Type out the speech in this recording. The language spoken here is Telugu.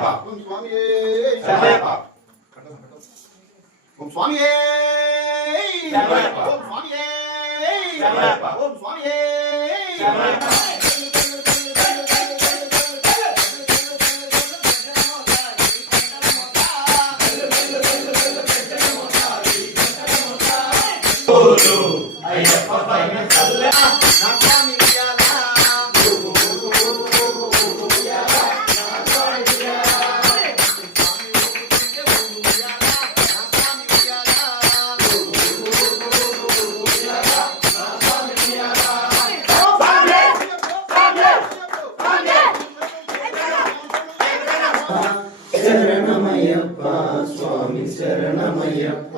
ఓం స్వామియే శరణమయ్యప్ప ఓం స్వామియే శరణమయ్యప్ప ఓం స్వామియే శరణమయ్యప్ప ఓం స్వామియే శరణమయ్యప్ప అయ్యప్ప పైన చల్లన నా స్వామి వియాలా శరణమయ్యప్ప స్వామి శరణమయ్యప్ప